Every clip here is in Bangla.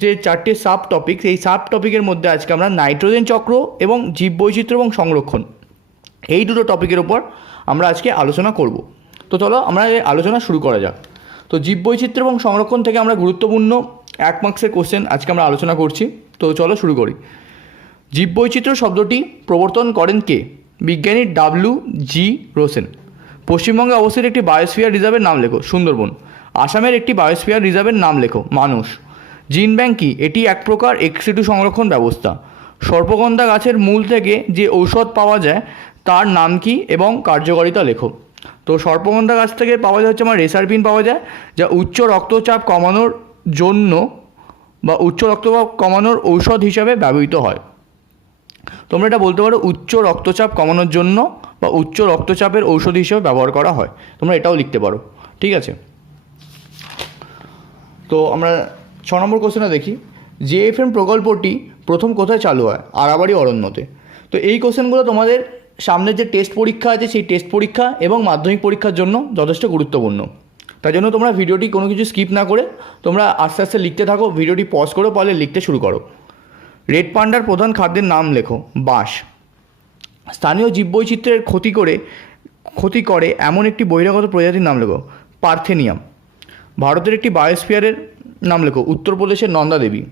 যে চারটে সাব টপিক এই সাব টপিকের মধ্যে আজকে আমরা নাইট্রোজেন চক্র এবং জীববৈচিত্র্য এবং সংরক্ষণ, এই দুটো টপিকের ওপর আমরা আজকে আলোচনা করব। তো চলো আমরা এই আলোচনা শুরু করা যাক। তো জীববৈচিত্র্য এবং সংরক্ষণ থেকে আমরা গুরুত্বপূর্ণ এক মার্কসের কোশ্চেন আজকে আমরা আলোচনা করছি। তো চলো শুরু করি। জীববৈচিত্র্য শব্দটি প্রবর্তন করেন কে? বিজ্ঞানী ডাব্লিউ জি রোসেন পশ্চিমবঙ্গে অবস্থিত একটি বায়োস্ফিয়ার রিজার্ভের নাম লেখো, সুন্দরবন। আসামের একটি বায়োস্ফিয়ার রিজার্ভের নাম লেখো, মানুষ। জিন ব্যাংক এটি এক প্রকার এক্সিটু সংরক্ষণ ব্যবস্থা। সর্পগন্ধা গাছের মূল থেকে যে ঔষধ পাওয়া যায়, তার নাম কি এবং কার্যকারিতা লেখো। তো সর্পগন্ধা গাছ থেকে পাওয়া যায় হচ্ছে আমার রেসারপিন পাওয়া যায়, যা উচ্চ রক্তচাপ কমানোর জন্য বা উচ্চ রক্তচাপ কমানোর ঔষধ হিসাবে ব্যবহৃত হয়। তোমরা এটা বলতে পারো উচ্চ রক্তচাপ কমানোর জন্য বা উচ্চ রক্তচাপের ঔষধ হিসেবে ব্যবহার করা হয়। তোমরা এটাও লিখতে পারো। ঠিক আছে? তো আমরা ছ নম্বর কোশ্চেনে দেখি। জেএফএম প্রকল্পটি প্রথম কোথায় চালু হয়? আরাবাড়ি, অরণ্যতে। তো এই কোশ্চেনগুলো তোমাদের সামনের যে টেস্ট পরীক্ষা আছে, সেই টেস্ট পরীক্ষা এবং মাধ্যমিক পরীক্ষার জন্য যথেষ্ট গুরুত্বপূর্ণ। তাই জন্য তোমরা ভিডিওটি কোনো কিছু স্কিপ না করে তোমরা আস্তে আস্তে লিখতে থাকো, ভিডিওটি পজ করো পারলে লিখতে শুরু করো। রেড পান্ডার প্রধান খাদ্যের নাম লেখো, বাঁশ। স্থানীয় জীববৈচিত্র্যের ক্ষতি করে ক্ষতি করে এমন একটি বহিরাগত প্রজাতির নাম লেখো, পার্থেনিয়াম। ভারতের একটি বায়োস্ফিয়ারের নাম লেখো, উত্তরপ্রদেশের নন্দা দেবী।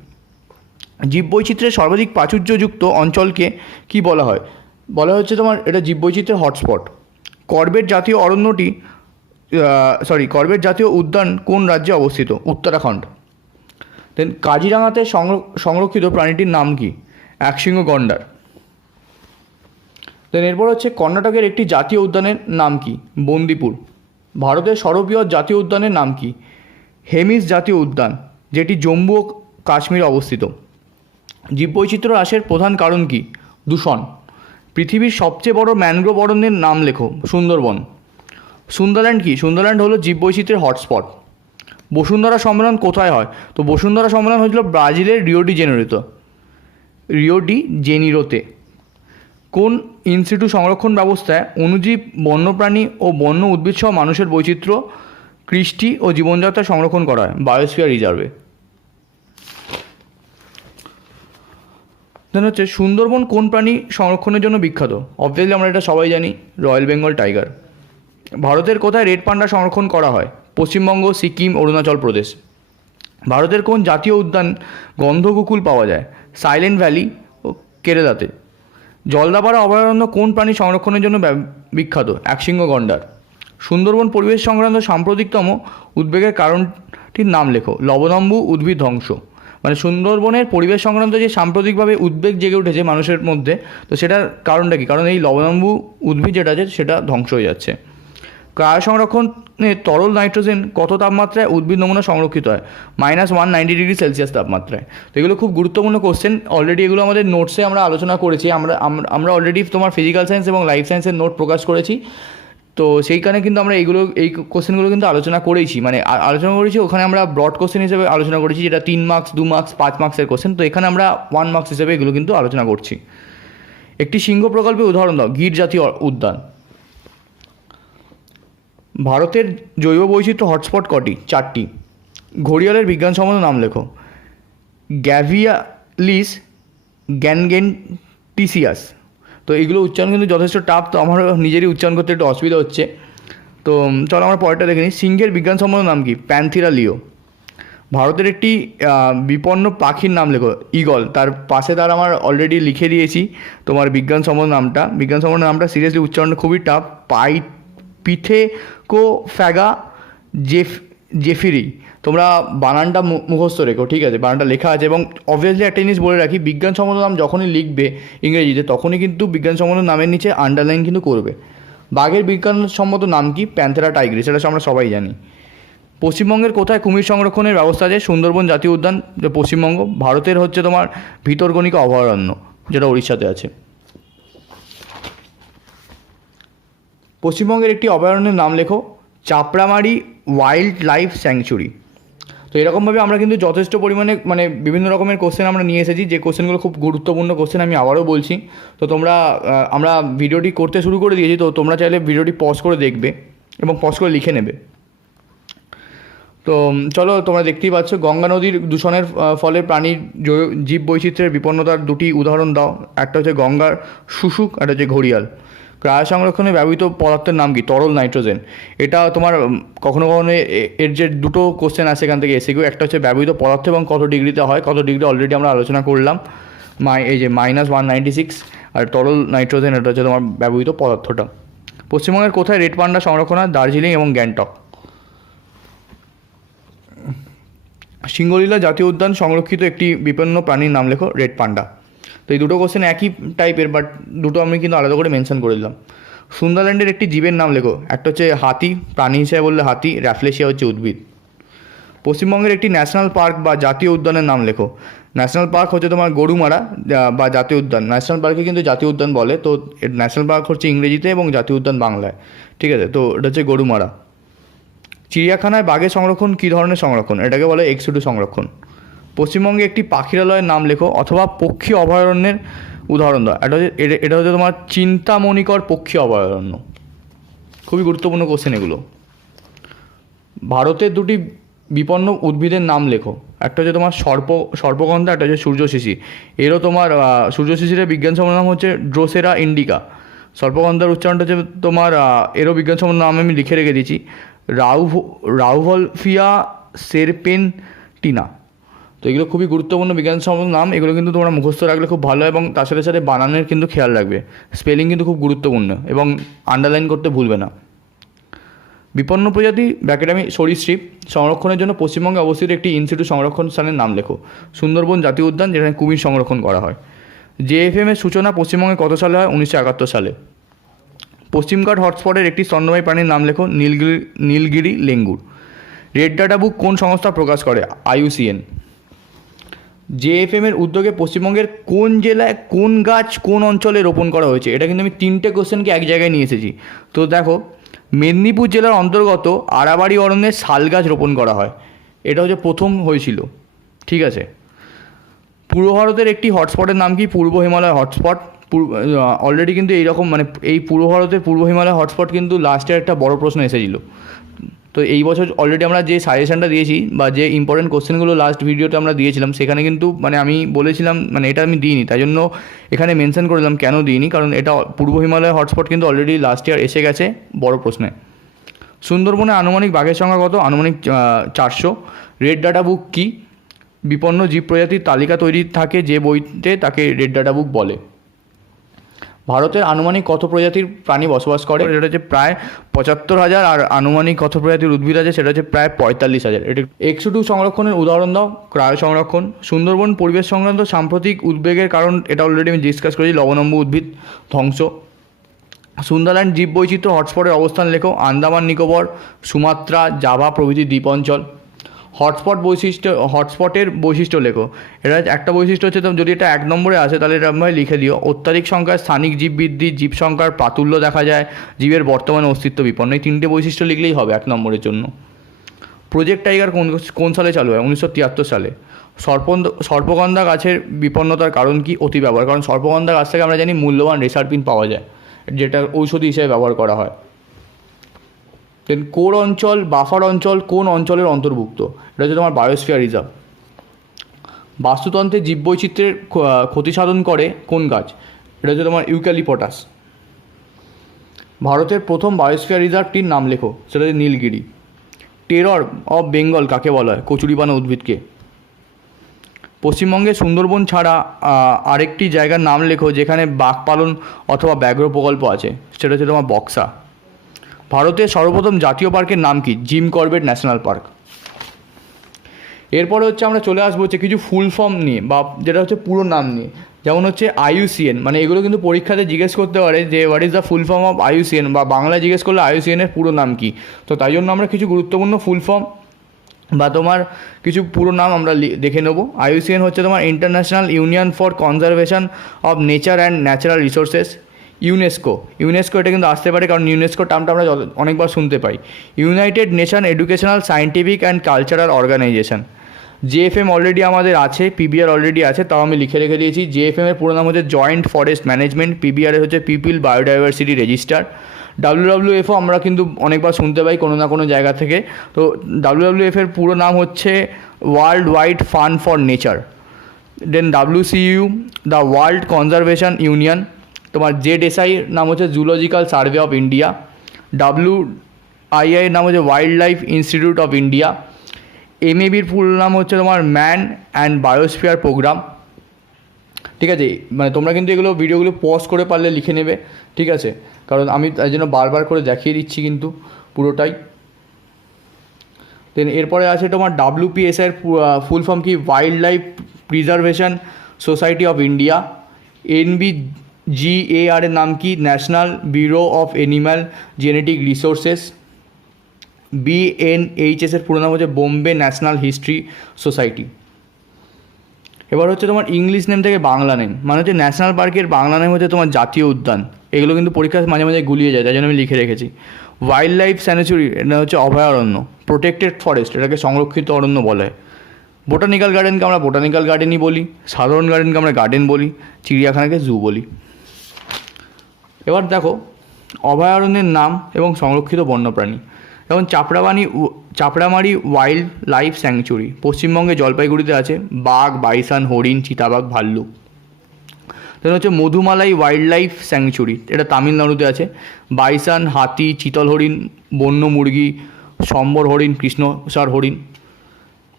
জীববৈচিত্র্যের সর্বাধিক প্রাচুর্যযুক্ত অঞ্চলকে কি বলা হয়? বলা হচ্ছে তোমার এটা জীববৈচিত্র্যের হটস্পট করবেট জাতীয় অরণ্যটি সরি করবেট জাতীয় উদ্যান কোন রাজ্যে অবস্থিত? উত্তরাখণ্ড। দেন কাজিরাঙাতে সংর- সংরক্ষিত প্রাণীটির নাম কি? একশৃঙ্গ গন্ডার। দেন এরপর হচ্ছে কর্ণাটকের একটি জাতীয় উদ্যানের নাম কি? বন্দিপুর। ভারতের সর্ববৃহৎ জাতীয় উদ্যানের নাম কি? হেমিস জাতীয় উদ্যান, যেটি জম্মু ও কাশ্মীরে অবস্থিত। জীববৈচিত্র্য হ্রাসের প্রধান কারণ কি? দূষণ। পৃথিবীর সবচেয়ে বড় ম্যানগ্রোভ অরণ্যের নাম লেখো, সুন্দরবন। সুন্দরল্যান্ড কি? সুন্দরল্যান্ড হলো জীববৈচিত্র্যের হটস্পট। বসুন্ধরা সম্মেলন কোথায় হয়? তো বসুন্ধরা সম্মেলন হয়েছিল ব্রাজিলের রিওডি জেনেরোতে। রিওডি জেনিরোতে। কোন ইনস্টিটিউট সংরক্ষণ ব্যবস্থায় অণুজীব বন্যপ্রাণী ও বন্য উদ্ভিদসহ মানুষের বৈচিত্র্য কৃষ্টি ও জীবনযাত্রা সংরক্ষণ করা হয় বায়োস্ফিয়ার রিজার্ভে দেন হচ্ছে, সুন্দরবন কোন প্রাণী সংরক্ষণের জন্য বিখ্যাত? অবভিয়াসলি আমরা এটা সবাই জানি রয়্যাল বেঙ্গল টাইগার ভারতের কোথায় রেড পান্ডা সংরক্ষণ করা হয়? পশ্চিমবঙ্গ, সিকিম, অরুণাচল প্রদেশ। ভারতের কোন জাতীয় উদ্যান গন্ধকুকুল পাওয়া যায়? সাইলেন্ট ভ্যালি ও কেরালাতে। জলদাপাড়া অভয়ারণ্য কোন প্রাণী সংরক্ষণের জন্য বিখ্যাত? একশৃঙ্গ গন্ডার। সুন্দরবন পরিবেশ সংক্রান্ত সাম্প্রতিকতম উদ্বেগের কারণটির নাম লেখো, লবণম্বু উদ্ভিদ ধ্বংস। মানে সুন্দরবনের পরিবেশ সংক্রান্ত যে সাম্প্রতিকভাবে উদ্বেগ জেগে উঠেছে মানুষের মধ্যে, তো সেটার কারণটা কি? কারণ এই লবণম্বু উদ্ভিদ যেটা আছে, সেটা ধ্বংস হয়ে যাচ্ছে। ক্রায় সংরক্ষণে তরল নাইট্রোজেন কত তাপমাত্রায় উদ্ভিদ নমুনা সংরক্ষিত হয়? Minus one ninety degree Celsius তাপমাত্রায়। তো এগুলো খুব গুরুত্বপূর্ণ কোশ্চেন অলরেডি এগুলো আমাদের নোটসে আমরা আলোচনা করেছি। আমরা, আমরা- আমরা অলরেডি তোমার ফিজিক্যাল সায়েন্স এবং লাইফ সায়েন্সের নোট প্রকাশ করেছি। তো সেইখানে কিন্তু আমরা এইগুলো, এই কোশ্চেনগুলো কিন্তু আলোচনা করেইছি। মানে আলোচনা করেছি, ওখানে আমরা ব্রড কোশ্চেন হিসেবে আলোচনা করেছি, যেটা তিন মার্কস দু মার্কস পাঁচ মার্কসের কোশ্চেন তো এখানে আমরা ওয়ান মার্কস হিসেবে এগুলো কিন্তু আলোচনা করছি। একটি সিংহ প্রকল্পে উদাহরণ দাও, গির জাতীয় উদ্যান। ভারতের জৈব বৈচিত্র্য হটস্পট কটি? চারটি। ঘড়িয়ালের বিজ্ঞান বিজ্ঞানসম্মত নাম লেখো। গ্যাভিয়ালিস গ্যানগেন্টিসিয়াস। তো এগুলো উচ্চারণ কিন্তু যথেষ্ট টাফ তো আমার নিজেরই উচ্চারণ করতে একটু অসুবিধা হচ্ছে। তো চলো আমরা পরেরটা দেখে নিই। সিংহের বিজ্ঞানসম্মত নাম কি? Panthera leo. ভারতের একটি বিপন্ন পাখির নাম লেখো, ইগল। তার পাশে তার আমার অলরেডি লিখে দিয়েছি তোমার বিজ্ঞানসম্মত নামটা। বিজ্ঞানসম্মত নামটা সিরিয়াসলি উচ্চারণ খুবই টাফ পাই পিথে কো ফ্যাগা জেফ, জেফিরি। তোমরা বানানটা মুখস্থ রেখো, ঠিক আছে? বানানটা লেখা আছে এবং অবভিয়াসলি একটা জিনিস বলে রাখি, বিজ্ঞানসম্মত নাম যখনই লিখবে ইংরেজিতে, তখনই কিন্তু বিজ্ঞানসম্মত নামের নিচে আন্ডারলাইন কিন্তু করবে। বাঘের বিজ্ঞানসম্মত নাম কি? প্যান্থেরা টাইগ্রিস সেটা আমরা সবাই জানি। পশ্চিমবঙ্গের কোথায় কুমির সংরক্ষণের ব্যবস্থা আছে? সুন্দরবন জাতীয় উদ্যান পশ্চিমবঙ্গ। ভারতের হচ্ছে তোমার ভিতরকণিকা অভয়ারণ্য, যেটা উড়িষ্যাতে আছে। পশ্চিমবঙ্গের একটি অভয়ারণ্যের নাম লেখো, চাপড়ামারি ওয়াইল্ড লাইফ স্যাংচুরি তো এরকমভাবে আমরা কিন্তু যথেষ্ট পরিমাণে মানে বিভিন্ন রকমের কোশ্চেন আমরা নিয়ে এসেছি। যে কোশ্চেনগুলো খুব গুরুত্বপূর্ণ কোশ্চেন আমি আবারও বলছি। তো তোমরা আমরা ভিডিওটি করতে শুরু করে দিয়েছি। তো তোমরা চাইলে ভিডিওটি পজ করে দেখবে এবং পজ করে লিখে নেবে। তো চলো, তোমরা দেখতেই পাচ্ছ, গঙ্গা নদীর দূষণের ফলে প্রাণীর জীব বৈচিত্র্যের বিপন্নতার দুটি উদাহরণ দাও। একটা হচ্ছে গঙ্গার শুশুক, আর হচ্ছে ঘড়িয়াল। ক্রায় সংরক্ষণে ব্যবহৃত পদার্থের নাম কি? তরল নাইট্রোজেন। এটা তোমার কখনো কখনো এর যে দুটো কোশ্চেন আছে এখান থেকে এসে একটা হচ্ছে ব্যবহৃত পদার্থ এবং কত ডিগ্রিতে হয়, কত ডিগ্রি অলরেডি আমরা আলোচনা করলাম। মাই, এই যে মাইনাস ওয়ান নাইনটি সিক্স আর তরল নাইট্রোজেন, এটা হচ্ছে তোমার ব্যবহৃত পদার্থটা। পশ্চিমবঙ্গের কোথায় রেড পান্ডা সংরক্ষণ হয়? দার্জিলিং এবং গ্যাংটক। সিঙ্গলীলা জাতীয় উদ্যান সংরক্ষিত একটি বিপন্ন প্রাণীর নাম লেখো রেড পান্ডা। তো এই দুটো কোশ্চেন একই টাইপের বাট দুটো আমি কিন্তু আলাদা করে মেনশন করে দিলাম। সুন্দরল্যান্ডের একটি জীবের নাম লেখো। একটা হচ্ছে হাতি, প্রাণী হিসেবে বললে হাতি র্যাফলেশিয়া হচ্ছে উদ্ভিদ। পশ্চিমবঙ্গের একটি ন্যাশনাল পার্ক বা জাতীয় উদ্যানের নাম লেখো। ন্যাশনাল পার্ক হচ্ছে তোমার গরুমারা বা জাতীয় উদ্যান। ন্যাশনাল পার্কে কিন্তু জাতীয় উদ্যান বলে। তো ন্যাশনাল পার্ক হচ্ছে ইংরেজিতে এবং জাতীয় উদ্যান বাংলায়। ঠিক আছে? তো এটা হচ্ছে গরুমারা। চিড়িয়াখানায় বাঘের সংরক্ষণ কী ধরনের সংরক্ষণ? এটাকে বলে এক্সুডু সংরক্ষণ। পশ্চিমবঙ্গে একটি পাখিরালয়ের নাম লেখো অথবা পক্ষী অভয়ারণ্যের উদাহরণ দাও। এটা হচ্ছে এটা- হচ্ছে তোমার চিন্তামণিকর পক্ষী অভয়ারণ্য। খুবই গুরুত্বপূর্ণ কোশ্চেন এগুলো। ভারতের দুটি বিপন্ন উদ্ভিদের নাম লেখো। একটা হচ্ছে তোমার সর্প সর্পগন্ধা একটা হচ্ছে সূর্যশিশি। এরও তোমার আহ, সূর্যশিশিরের বিজ্ঞানসম্মত নাম হচ্ছে ড্রোসেরা ইন্ডিকা সর্পগন্ধার উচ্চারণটা হচ্ছে তোমার এরও বিজ্ঞানসম্মত নাম আমি লিখে রেখে দিয়েছি। রাউ রাউভলফিয়া সেরপেন্টিনা। তো এগুলো খুবই গুরুত্বপূর্ণ বিজ্ঞান বিজ্ঞানসম্মত নাম। এগুলো কিন্তু তোমরা মুখস্থ রাখলে খুব ভালো এবং তার সাথে সাথে বানানের কিন্তু খেয়াল রাখবে। স্পেলিং কিন্তু খুব গুরুত্বপূর্ণ এবং আন্ডারলাইন করতে ভুলবে না। বিপন্ন প্রজাতি ব্যাকেটামি সরীসৃপ। সংরক্ষণের জন্য পশ্চিমবঙ্গে অবস্থিত একটি ইনস্টিটিউট সংরক্ষণ স্থানের নাম লেখো। সুন্দরবন জাতীয় উদ্যান যেখানে কুমির সংরক্ষণ করা হয়। জেএফএম এর সূচনা পশ্চিমবঙ্গে কত সালে হয়? উনিশশো একাত্তর সালে। পশ্চিমঘাট হটস্পটের একটি স্তন্যবায়ী প্রাণীর নাম লেখো, Nilgiri Nilgiri langur. Red data book কোন সংস্থা প্রকাশ করে? আইইউসিএন জেএফএম এর উদ্যোগে পশ্চিমবঙ্গের কোন জেলায় কোন গাছ কোন অঞ্চলে রোপণ করা হয়েছে? এটা কিন্তু আমি তিনটে কোশ্চেনকে এক জায়গায় নিয়ে এসেছি। তো দেখো, মেদিনীপুর জেলার অন্তর্গত আড়াবাড়ি অরণ্যে শাল গাছ রোপণ করা হয়। এটা হচ্ছে প্রথম হয়েছিল। ঠিক আছে? পূর্ব ভারতের একটি হটস্পটের নাম কি? পূর্ব হিমালয় হটস্পট অলরেডি কিন্তু এইরকম মানে এই পূর্ব ভারতের পূর্ব হিমালয় হটস্পট কিন্তু লাস্টে একটা বড় প্রশ্ন এসেছিল। তো এই বছর অলরেডি আমরা যে সাজেশনটা দিয়েছি বা যে ইম্পর্টেন্ট কোশ্চেনগুলো লাস্ট ভিডিওতে আমরা দিয়েছিলাম, সেখানে কিন্তু মানে আমি বলেছিলাম মানে এটা আমি দিইনি। তাই জন্য এখানে মেনশন করে দিলাম কেন দিইনি? কারণ এটা পূর্ব হিমালয় হটস্পট কিন্তু অলরেডি লাস্ট ইয়ার এসে গেছে, বড় প্রশ্নে। সুন্দরবনে আনুমানিক বাঘের সংখ্যা কত? আনুমানিক চারশো। রেড ডাটা বুক কী? বিপন্ন জীব প্রজাতির তালিকা তৈরি থাকে যে বইতে তাকে রেড ডাটা বুক বলে। ভারতের আনুমানিক কত প্রজাতির প্রাণী বসবাস করে? সেটা হচ্ছে প্রায় পঁচাত্তর হাজার আর আনুমানিক কত প্রজাতির উদ্ভিদ আছে? সেটা হচ্ছে প্রায় পঁয়তাল্লিশ হাজার। এটা একশো টু সংরক্ষণের উদাহরণ দাও। ক্রায় সংরক্ষণ সুন্দরবন পরিবেশ সংক্রান্ত সাম্প্রতিক উদ্বেগের কারণ এটা অলরেডি আমি ডিসকাস করেছি লবণম্ব উদ্ভিদ ধ্বংস। সুন্দরল্যান্ড জীববৈচিত্র্য হটস্পটের অবস্থান লেখো আন্দামান নিকোবর সুমাত্রা জাভা প্রভৃতি দ্বীপ অঞ্চল। হটস্পট বৈশিষ্ট্য, হটস্পটের বৈশিষ্ট্য লেখো। এটা একটা বৈশিষ্ট্য হচ্ছে যদি এটা এক নম্বরে আসে, তাহলে এটা ভাবে লিখে দিও। অত্যাধিক সংখ্যায় স্থানিক জীব বৃদ্ধি, জীব সংখ্যার প্রাতুল্য দেখা যায়, জীবের বর্তমানে অস্তিত্ব বিপন্ন। এই তিনটে বৈশিষ্ট্য লিখলেই হবে এক নম্বরের জন্য। প্রজেক্ট টাইগার কোন কোন সালে চালু হয়? উনিশশো তিয়াত্তর সালে। সর্পন্দ, সর্পগন্ধা গাছের বিপন্নতার কারণ কি? অতি ব্যবহার। কারণ সর্পগন্ধা গাছ থেকে আমরা জানি মূল্যবান রেসারপিন পাওয়া যায়, যেটা ঔষধি হিসেবে ব্যবহার করা হয়। দেন কোর অঞ্চল, বাফার অঞ্চল, কোন অঞ্চলের অন্তর্ভুক্ত? এটা হচ্ছে তোমার বায়োস্ফিয়ার রিজার্ভ বাস্তুতন্ত্রে জীববৈচিত্র্যের ক্ষতি সাধন করে কোন গাছ? এটা হচ্ছে তোমার ইউক্যালিপটাস। ভারতের প্রথম বায়োস্ফিয়ার রিজার্ভটির নাম লেখো, সেটা হচ্ছে নীলগিরি। টেরর অফ বেঙ্গল কাকে বলা হয়? কচুরিপানা উদ্ভিদকে। পশ্চিমবঙ্গে সুন্দরবন ছাড়া আরেকটি জায়গার নাম লেখো, যেখানে বাঘ পালন অথবা ব্যাঘ্র প্রকল্প আছে, সেটা হচ্ছে তোমার বক্সা। ভারতের সর্বপ্রথম জাতীয় পার্কের নাম কি? Jim Corbett national park. এরপরে হচ্ছে আমরা চলে আসব হচ্ছে কিছু ফুল ফর্ম নিয়ে বা যেটা হচ্ছে পুরো নাম নিয়ে। যেমন হচ্ছে আইইউসিএন মানে এগুলো কিন্তু পরীক্ষাতে জিজ্ঞেস করতে পারে যে what is the full form of IUCN বা বাংলায় জিজ্ঞেস করলে আইইউসিএন এর পুরো নাম কি? তো তাই জন্য আমরা কিছু গুরুত্বপূর্ণ ফুল ফর্ম বা তোমার কিছু পুরো নাম আমরা দেখে নেব। আইইউসিএন হচ্ছে তোমার international union for conservation of nature and natural resources UNESCO UNESCO এটা কিন্তু আসতে পারে কারণ ইউনেস্কো টার্মটা আমরা অনেকবার শুনতে পাই। United nation educational scientific and cultural organization JFM already আমাদের আছে পিবিআর অলরেডি আছে, তাও আমি লিখে রেখে দিয়েছি। জেএফএম এর পুরো নাম হচ্ছে জয়েন্ট ফরেস্ট ম্যানেজমেন্ট পিবিআর হচ্ছে পিপিল বায়োডাইভার্সিটি রেজিস্টার ডাব্লিউডাব্লিউএফও আমরা কিন্তু অনেকবার শুনতে পাই কোনো না কোনো জায়গা থেকে। তো ডাব্লিউডাব্লিউ ডাব্লিউডাব্লিউএফের পুরো নাম হচ্ছে world wide fun for nature then WCU the world conservation union তোমার জেড এসআই নাম হচ্ছে zoological survey of India W II নাম হচ্ছে wild life institute of India এমএবির full নাম হচ্ছে তোমার ম্যান অ্যান্ড বায়োস্ফিয়ার প্রোগ্রাম ঠিক আছে? মানে তোমরা কিন্তু এগুলো ভিডিওগুলো পজ করে পারলে লিখে নেবে, ঠিক আছে? কারণ আমি তাই জন্য বারবার করে দেখিয়ে দিচ্ছি কিন্তু পুরোটাই। দেন এরপরে আছে তোমার ডাব্লিউপিএসের ফুল ফর্ম কি? Wild life preservation society of India NB GAR এর নাম কি? National bureau of animal genetic resources BNHS এর পুরো নাম হচ্ছে বোম্বে ন্যাশনাল হিস্ট্রি সোসাইটি এবার হচ্ছে তোমার ইংলিশ নেম থেকে বাংলা নেম মানে হচ্ছে ন্যাশনাল পার্কের বাংলা নেম হচ্ছে তোমার জাতীয় উদ্যান। এগুলো কিন্তু পরীক্ষায় মাঝে মাঝে গুলিয়ে যায়, তাই জন্য আমি লিখে রেখেছি। ওয়াইল্ড লাইফ স্যানিচুরি এটা হচ্ছে অভয়ারণ্য প্রোটেক্টেড ফরেস্ট এটাকে সংরক্ষিত অরণ্য বলে। বোটানিক্যাল গার্ডেনকে আমরা বোটানিক্যাল গার্ডেনই বলি, সাধারণ গার্ডেনকে আমরা গার্ডেন বলি, চিড়িয়াখানাকে জু বলি। এবার দেখো, অভয়ারণ্যের নাম এবং সংরক্ষিত বন্যপ্রাণী। যেমন চাপড়াবানি চাপড়ামারি ওয়াইল্ড লাইফ স্যাংচুরি পশ্চিমবঙ্গে জলপাইগুড়িতে আছে বাঘ, বাইসান, হরিণ, চিতাবাঘ, ভাল্লুক। দেন হচ্ছে মধুমালাই ওয়াইল্ড লাইফ স্যাংচুরি এটা তামিলনাড়ুতে আছে। বাইসান, হাতি, চিতল হরিণ, বন্য মুরগি, সম্বর হরিণ, কৃষ্ণসার হরিণ।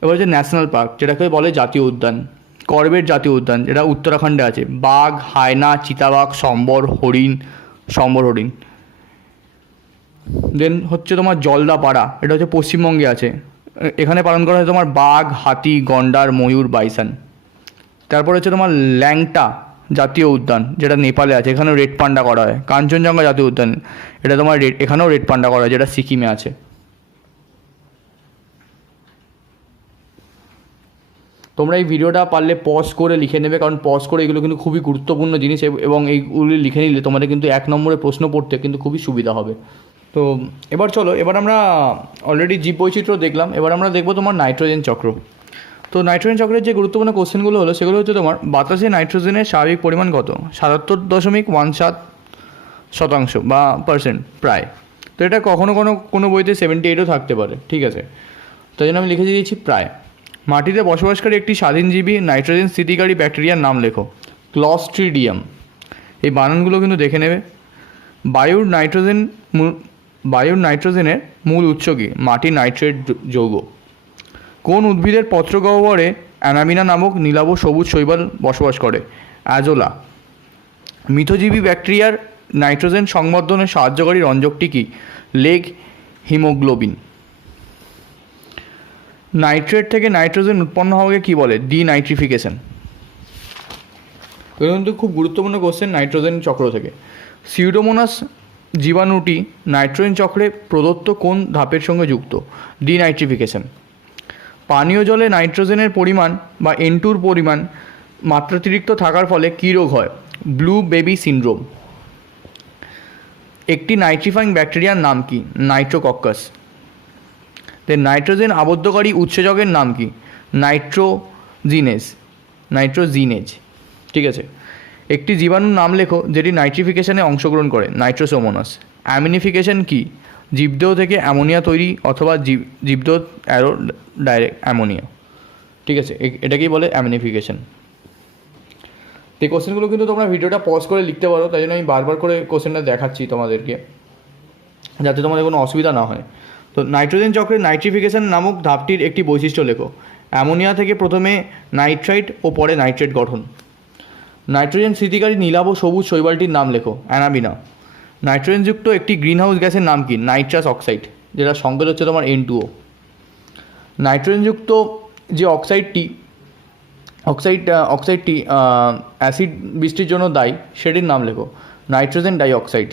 এবার হচ্ছে ন্যাশনাল পার্ক যেটাকে বলে জাতীয় উদ্যান, করবেট জাতীয় উদ্যান, যেটা উত্তরাখণ্ডে আছে। বাঘ, হায়না, চিতাবাঘ, সম্বর, হরিণ সম্বর হরিণ। দেন হচ্ছে তোমার জলদাপাড়া, এটা হচ্ছে পশ্চিমবঙ্গে আছে। এখানে পালন করা হয় তোমার বাঘ, হাতি, গন্ডার, ময়ূর, বাইসান। তারপর হচ্ছে তোমার ল্যাংটা জাতীয় উদ্যান, যেটা নেপালে আছে, এখানেও রেড পান্ডা করা হয়। কাঞ্চনজঙ্ঘা জাতীয় উদ্যান, এটা তোমার রেড এখানেও রেড পান্ডা করা হয়, যেটা সিকিমে আছে। তোমরা এই ভিডিওটা পারলে পজ করে লিখে নেবে, কারণ পজ করে এগুলো কিন্তু খুবই গুরুত্বপূর্ণ জিনিস এবং এইগুলি লিখে নিলে তোমাদের কিন্তু এক নম্বরে প্রশ্ন পড়তে কিন্তু খুবই সুবিধা হবে। তো এবার চলো, এবার আমরা অলরেডি জীব বৈচিত্র্য দেখলাম, এবার আমরা দেখব তোমার নাইট্রোজেন চক্র। তো নাইট্রোজেন চক্রের যে গুরুত্বপূর্ণ কোশ্চেনগুলো হলো, সেগুলো হচ্ছে তোমার বাতাসে নাইট্রোজেনের স্বাভাবিক পরিমাণ কত? সাতাত্তর দশমিক ওয়ান সাত শতাংশ বা পার্সেন্ট প্রায়। তো এটা কখনো কোনো কোনো বইতে সেভেন্টি এইটও থাকতে পারে, ঠিক আছে? তাই জন্য আমি লিখে দিয়েছি প্রায়। মাটিতে বসবাসকারী একটি স্বাধীনজীবী নাইট্রোজেন স্থিতিকারী ব্যাকটেরিয়ার নাম লেখো ক্লস্ট্রিডিয়াম এই বানানগুলো কিন্তু দেখে নেবে। বায়ুর নাইট্রোজেন বায়ুর নাইট্রোজেনের মূল উৎস কি? মাটি নাইট্রেট যৌগ। কোন উদ্ভিদের পত্রগহ্বরে অ্যানামিনা নামক নীলাভ সবুজ শৈবাল বসবাস করে? অ্যাজোলা। মিথজীবী ব্যাকটেরিয়ার নাইট্রোজেন সংবর্ধনে সাহায্যকারী রঞ্জকটি কি? Leg haemoglobin. নাইট্রেট থেকে নাইট্রোজেন উৎপন্ন হওয়াকে কি বলে? ডিনাইট্রিফিকেশন। এগুলো কিন্তু খুব গুরুত্বপূর্ণ কোশ্চেন নাইট্রোজেন চক্র থেকে। সিউডোমোনাস জীবাণুটি নাইট্রোজেন চক্রে প্রদত্ত কোন ধাপের সঙ্গে যুক্ত? ডিনাইট্রিফিকেশন। পানীয় জলে নাইট্রোজেনের পরিমাণ বা এন্টুর পরিমাণ মাত্রাতিরিক্ত থাকার ফলে কী রোগ হয়? Blue baby syndrome. একটি নাইট্রিফাইং ব্যাকটেরিয়ার নাম কি? নাইট্রোকক্কাস। দেন নাইট্রোজেন আবদ্ধকারী উৎসেচকের নাম কি? নাইট্রোজিনেজ। নাইট্রোজিনেজ। ঠিক আছে? একটি জীবাণুর নাম লেখো, যেটি নাইট্রিফিকেশনে অংশগ্রহণ করে, নাইট্রোসোমোনাস। অ্যামিনিফিকেশন কি? জীবদেহ থেকে অ্যামোনিয়া তৈরি অথবা জীব জীবদেহ অ্যারো ডাইরেক্ট অ্যামোনিয়া। ঠিক আছে? এটাকেই বলে অ্যামিনিফিকেশন। এই কোশ্চেনগুলো কিন্তু তোমরা ভিডিওটা পজ করে লিখতে পারো, তাই জন্য আমি বারবার করে কোশ্চেনটা দেখাচ্ছি তোমাদেরকে, যাতে তোমাদের কোনো অসুবিধা না হয়। তো নাইট্রোজেন চক্রের নাইট্রিফিকেশন নামক ধাপটির একটি বৈশিষ্ট্য লেখো। অ্যামোনিয়া থেকে প্রথমে নাইট্রাইট ও পরে নাইট্রেট গঠন। নাইট্রোজেন স্থিতিকারী নীলাভ সবুজ শৈবালটির নাম লেখো, অ্যানাবিনা। নাইট্রোজেনযুক্ত একটি গ্রিনহাউস গ্যাসের নাম কি? নাইট্রাস অক্সাইড, যেটা সংকেত হচ্ছে তোমার এন টুও নাইট্রোজেনযুক্ত যে অক্সাইডটি, অক্সাইড অক্সাইডটি অ্যাসিড বৃষ্টির জন্য দায়ী, সেটির নাম লেখো, নাইট্রোজেন ডাইঅক্সাইড।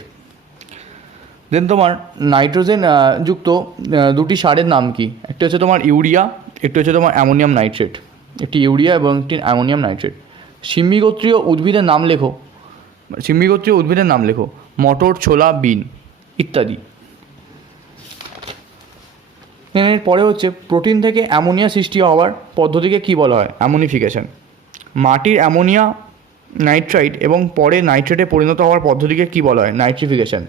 দেন তোমার নাইট্রোজেন যুক্ত দুটি সারের নাম কি? একটি হচ্ছে তোমার ইউরিয়া, একটি হচ্ছে তোমার অ্যামোনিয়াম নাইট্রেট। একটি ইউরিয়া এবং একটি অ্যামোনিয়াম নাইট্রেট। সিম্বিগোত্রীয় উদ্ভিদের নাম লেখো। সিম্বিগোত্রীয় উদ্ভিদের নাম লেখো। মটর, ছোলা, বিন ইত্যাদি। এর পরে হচ্ছে প্রোটিন থেকে অ্যামোনিয়া সৃষ্টি হওয়ার পদ্ধতিকে কী বলা হয়? অ্যামোনিফিকেশন। মাটির অ্যামোনিয়া নাইট্রাইট এবং পরে নাইট্রেটে পরিণত হওয়ার পদ্ধতিকে কী বলা হয়? নাইট্রিফিকেশন।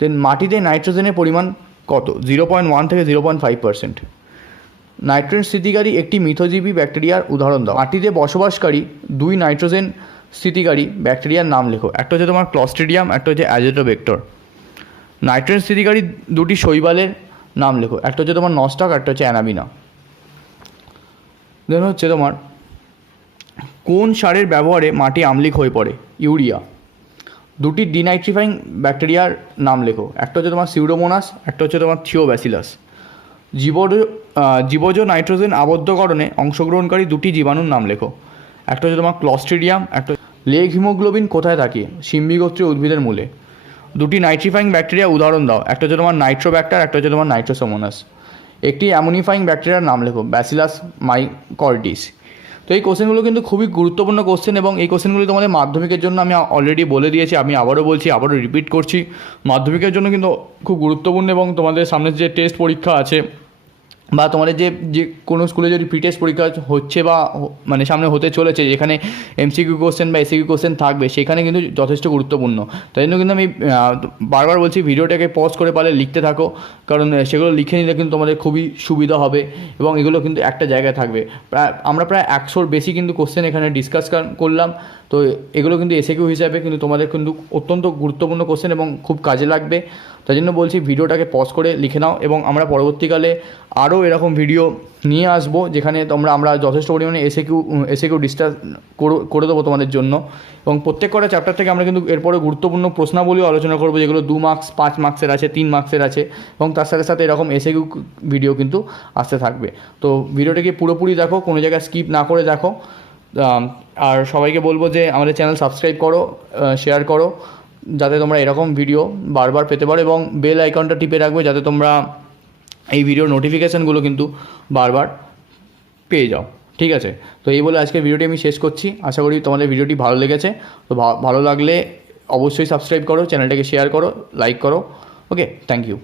দেন মাটিতে নাইট্রোজেনের পরিমাণ কত? জিরো পয়েন্ট ওয়ান থেকে zero point five percent nitrogen স্থিতিকারী একটি মিথজীবী ব্যাকটেরিয়ার উদাহরণ দাও। মাটিতে বসবাসকারী দুই নাইট্রোজেন স্থিতিকারী ব্যাকটেরিয়ার নাম লেখো। একটা হচ্ছে তোমার ক্লস্ট্রিডিয়াম একটা হচ্ছে অ্যাজেটোবেক্টর নাইট্রোজেন স্থিতিকারী দুটি শৈবালের নাম লেখো। একটা হচ্ছে তোমার নস্টক একটা হচ্ছে অ্যানাবিনা দেন হচ্ছে তোমার কোন সারের ব্যবহারে মাটি আম্লিক হয়ে পড়ে? ইউরিয়া দুটি ডিনাইট্রিফাইং ব্যাকটেরিয়ার নাম লেখো। একটা হচ্ছে তোমার সিউডোমোনাস একটা হচ্ছে তোমার থিওব্যাসিলাস জীবজ জীবজ নাইট্রোজেন আবদ্ধকরণে অংশগ্রহণকারী দুটি জীবাণুর নাম লেখো। একটা হচ্ছে তোমার ক্লস্ট্রিডিয়াম একটা লেগ হিমোগ্লোবিন কোথায় থাকে? সিম্বিগোত্রীয় উদ্ভিদের মূলে। দুটি নাইট্রিফাইং ব্যাকটেরিয়া উদাহরণ দাও। একটা হচ্ছে তোমার নাইট্রোব্যাক্টার একটা হচ্ছে তোমার নাইট্রোসোমোনাস একটি অ্যামোনিফাইং ব্যাকটেরিয়ার নাম লেখো। ব্যাসিলাস মাইকর্ডিস তো এই কোশ্চেনগুলো কিন্তু খুবই গুরুত্বপূর্ণ কোশ্চেন এবং এই কোশ্চেনগুলি তোমাদের মাধ্যমিকের জন্য আমি অলরেডি বলে দিয়েছি, আমি আবারও বলছি, আবারও রিপিট করছি। মাধ্যমিকের জন্য কিন্তু খুব গুরুত্বপূর্ণ এবং তোমাদের সামনে যে টেস্ট পরীক্ষা আছে বা তোমাদের যে যে কোনো স্কুলে যদি প্রিটেস্ট পরীক্ষা হচ্ছে বা মানে সামনে হতে চলেছে, যেখানে এমসিকিউ কোশ্চেন বা এসিকিউ কোশ্চেন থাকবে, সেখানে কিন্তু যথেষ্ট গুরুত্বপূর্ণ। তাই জন্য কিন্তু আমি বারবার বলছি ভিডিওটাকে পজ করে পারলে লিখতে থাকো, কারণ সেগুলো লিখে নিলে কিন্তু তোমাদের খুবই সুবিধা হবে এবং এগুলো কিন্তু একটা জায়গায় থাকবে। আমরা প্রায় একশোর বেশি কিন্তু কোশ্চেন এখানে ডিসকাস করলাম। তো এগুলো কিন্তু এসিকিউ হিসাবে কিন্তু তোমাদের কিন্তু অত্যন্ত গুরুত্বপূর্ণ কোশ্চেন এবং খুব কাজে লাগবে। তাই জন্য বলছি ভিডিওটাকে পজ করে লিখে নাও এবং আমরা পরবর্তীকালে আরও এরকম ভিডিও নিয়ে আসব যেখানে তোমরা, আমরা যথেষ্ট পরিমাণে এসে কিউ এসে কিউ ডিসকাস করে দেবো তোমাদের জন্য। এবং প্রত্যেক কটা চ্যাপ্টার থেকে আমরা কিন্তু এরপরে গুরুত্বপূর্ণ প্রশ্নাবলীও আলোচনা করব, যেগুলো দু মার্কস পাঁচ মার্কসের আছে, তিন মার্কসের আছে এবং তার সাথে সাথে এরকম এসে কিউ ভিডিও কিন্তু আসতে থাকবে। তো ভিডিওটাকে পুরোপুরি দেখো, কোনো জায়গায় স্কিপ না করে দেখো। আর সবাইকে বলব যে আমাদের চ্যানেল সাবস্ক্রাইব করো শেয়ার করো, যাতে তোমরা এরকম ভিডিও বারবার পেতে পারো এবং বেল আইকনটা টিপে রাখবে যাতে তোমরা এই ভিডিওর নোটিফিকেশানগুলো কিন্তু বারবার পেয়ে যাও। ঠিক আছে? তো এই বলে আজকের ভিডিওটি আমি শেষ করছি। আশা করি তোমাদের ভিডিওটি ভালো লেগেছে। তো ভালো লাগলে অবশ্যই সাবস্ক্রাইব করো চ্যানেলটাকে শেয়ার করো লাইক করো। Okay thank you